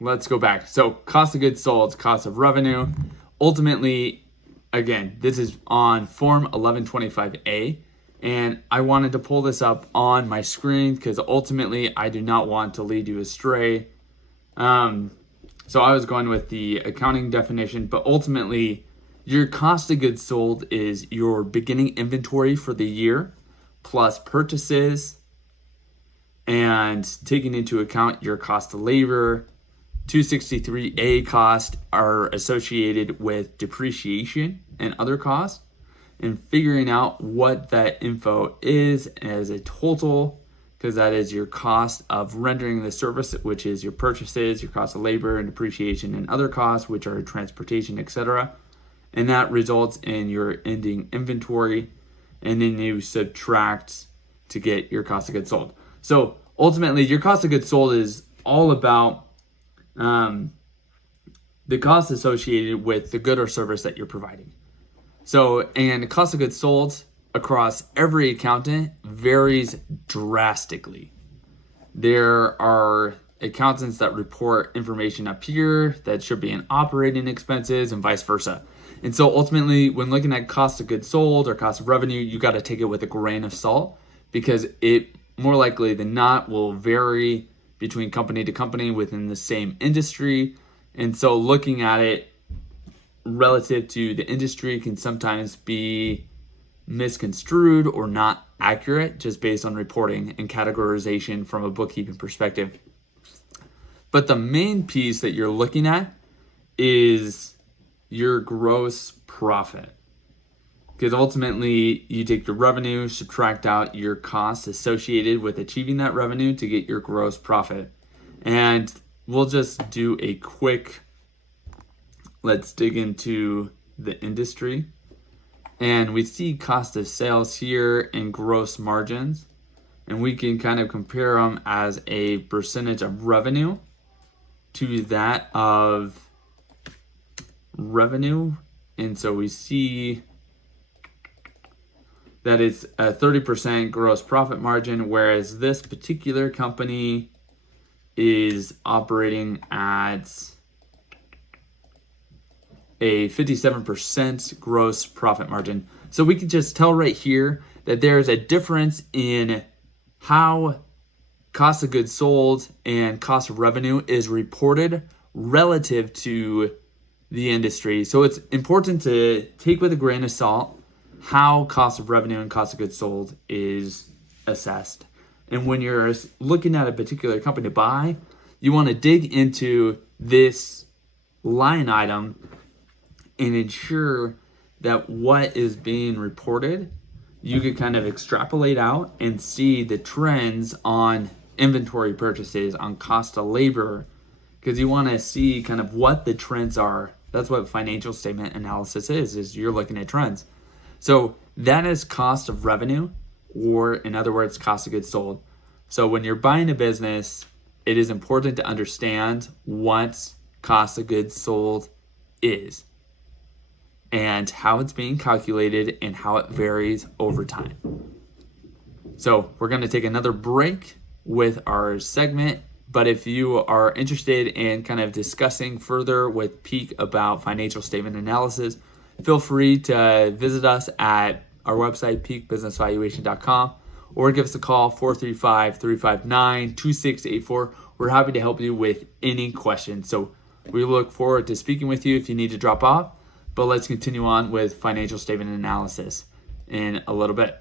let's go back. So cost of goods sold, cost of revenue. Ultimately, again, this is on Form 1125A. And I wanted to pull this up on my screen because ultimately I do not want to lead you astray. So I was going with the accounting definition, but ultimately your cost of goods sold is your beginning inventory for the year plus purchases and taking into account your cost of labor. 263A costs are associated with depreciation and other costs, and figuring out what that info is as a total, because that is your cost of rendering the service, which is your purchases, your cost of labor and depreciation and other costs, which are transportation, etc. And that results in your ending inventory, and then you subtract to get your cost of goods sold. So ultimately, your cost of goods sold is all about the cost associated with the good or service that you're providing. So, and cost of goods sold across every accountant varies drastically. There are accountants that report information up here that should be in operating expenses and vice versa. And so ultimately, when looking at cost of goods sold or cost of revenue, you got to take it with a grain of salt, because it more likely than not will vary between company to company within the same industry. And so looking at it relative to the industry can sometimes be misconstrued or not accurate just based on reporting and categorization from a bookkeeping perspective. But the main piece that you're looking at is your gross profit, because ultimately you take your revenue, subtract out your costs associated with achieving that revenue to get your gross profit. And we'll just do a quick, let's dig into the industry. And we see cost of sales here and gross margins. And we can kind of compare them as a percentage of revenue to that of revenue. And so we see that it's a 30% gross profit margin, whereas this particular company is operating at a 57% gross profit margin. So we can just tell right here that there's a difference in how cost of goods sold and cost of revenue is reported relative to the industry. So it's important to take with a grain of salt how cost of revenue and cost of goods sold is assessed. And when you're looking at a particular company to buy, you want to dig into this line item and ensure that what is being reported, you can kind of extrapolate out and see the trends on inventory purchases, on cost of labor, because you want to see kind of what the trends are. That's what financial statement analysis is you're looking at trends. So that is cost of revenue, or in other words, cost of goods sold. So when you're buying a business, it is important to understand what cost of goods sold is and how it's being calculated and how it varies over time. So we're going to take another break with our segment. But if you are interested in kind of discussing further with Peak about financial statement analysis, feel free to visit us at our website, peakbusinessvaluation.com, or give us a call, 435-359-2684. We're happy to help you with any questions. So we look forward to speaking with you if you need to drop off, but let's continue on with financial statement analysis in a little bit.